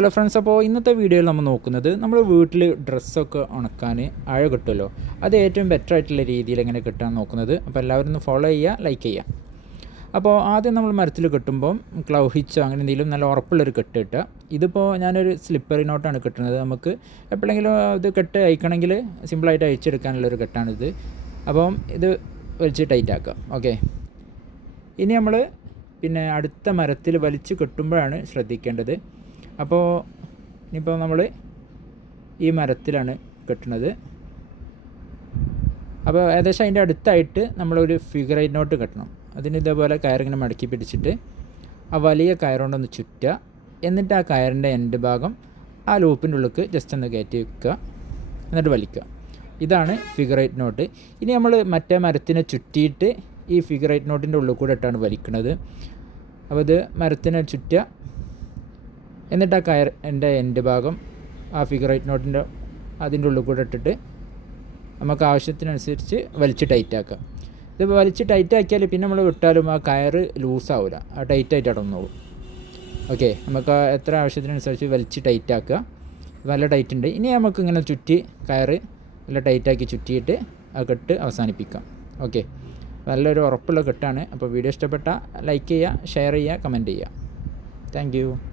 Hello friends അപ്പോൾ ഇന്നത്തെ വീഡിയോയിൽ നമ്മൾ നോക്കുന്നത് നമ്മൾ വീട്ടിൽ ഡ്രസ്സൊക്കെ ഉണക്കാൻ അഴ കിട്ടുമല്ലോ? അത് ഏറ്റവും ബെറ്റർ ആയിട്ടുള്ള രീതിയിൽ എങ്ങനെ കിട്ടാൻ നോക്കുന്നത്? അപ്പോൾ എല്ലാവരും ഒന്ന് ഫോളോ ചെയ്യുക ലൈക്ക് ചെയ്യുക. അപ്പോൾ ആദ്യം നമ്മൾ മരത്തിൽ കെട്ടുമ്പോൾ ക്ലൗഹിച്ച് അങ്ങനെ എന്തെങ്കിലും നല്ല ഉറപ്പുള്ളൊരു കെട്ട് കിട്ടുക. ഇതിപ്പോൾ ഞാനൊരു സ്ലിപ്പറിനോട്ടാണ് കിട്ടുന്നത്. നമുക്ക് എപ്പോഴെങ്കിലും ഇത് കെട്ട് അയക്കണമെങ്കിൽ സിമ്പിളായിട്ട് അയച്ചെടുക്കാനുള്ളൊരു കെട്ടാണിത് അപ്പം ഇത് വലിച്ച് ടൈറ്റ് ആക്കുക. ഓക്കെ ഇനി നമ്മൾ പിന്നെ അടുത്ത മരത്തിൽ വലിച്ച് കെട്ടുമ്പോഴാണ് ശ്രദ്ധിക്കേണ്ടത്. അപ്പോൾ ഇനിയിപ്പോൾ നമ്മൾ ഈ മരത്തിലാണ് കെട്ടുന്നത് അപ്പോൾ ഏകദേശം അതിന്റെ അടുത്തായിട്ട് നമ്മളൊരു ഫിഗറൈനോട്ട് എയ്റ്റ് നോട്ട് കെട്ടണം. അതിന് ഇതേപോലെ കയറിങ്ങനെ മടക്കി പിടിച്ചിട്ട് ആ വലിയ കയറുകൊണ്ടൊന്ന് ചുറ്റുക. എന്നിട്ട് ആ കയറിന്റെ എൻഡ് ഭാഗം ആ ലൂപ്പിന്റെ ഉള്ളിലേക്ക് ജസ്റ്റ് ഒന്ന് കയറ്റി വെക്കുക. എന്നിട്ട് വലിക്കുക. ഇതാണ് ഫിഗർ എയ്റ്റ് നോട്ട്. ഇനി നമ്മൾ മറ്റേ മരത്തിനെ ചുറ്റിയിട്ട് ഈ ഫിഗർ എയ്റ്റ് നോട്ടിന്റെ ഉള്ളിൽ കൂടെ ഇട്ടാണ് വലിക്കുന്നത് അപ്പോൾ ഇത് മരത്തിനെ ചുറ്റുക. എന്നിട്ട് ആ കയർ എന്റെ എൻഡ് ഭാഗം ആ ഫിഗർ എയ്റ്റ് നോട്ടിന്റെ അതിന്റെ ഉള്ളിൽ കൂടെ ഇട്ടിട്ട് നമുക്ക് ആവശ്യത്തിനനുസരിച്ച് വലിച്ച് ടൈറ്റ് ആക്കുക ഇത് വലിച്ച് ടൈറ്റ് ആക്കിയാൽ പിന്നെ നമ്മൾ വിട്ടാലും ആ കയർ ലൂസാവില്ല ആ ടൈറ്റ് ആയിട്ട് അടന്നോളും ഓക്കെ നമുക്ക് എത്ര ആവശ്യത്തിനനുസരിച്ച് വലിച്ച് ടൈറ്റ് ആക്കുക. നല്ല ടൈറ്റ് ഉണ്ട്. ഇനി നമുക്ക് ഇങ്ങനെ ചുറ്റി കയർ നല്ല ടൈറ്റാക്കി ചുറ്റിയിട്ട് ആ കെട്ട് അവസാനിപ്പിക്കാം. ഓക്കെ നല്ലൊരു ഉറപ്പുള്ള കെട്ടാണ്. അപ്പോൾ വീഡിയോ ഇഷ്ടപ്പെട്ടാൽ ലൈക്ക് ചെയ്യുക ഷെയർ ചെയ്യുക കമന്റ് ചെയ്യുക. താങ്ക്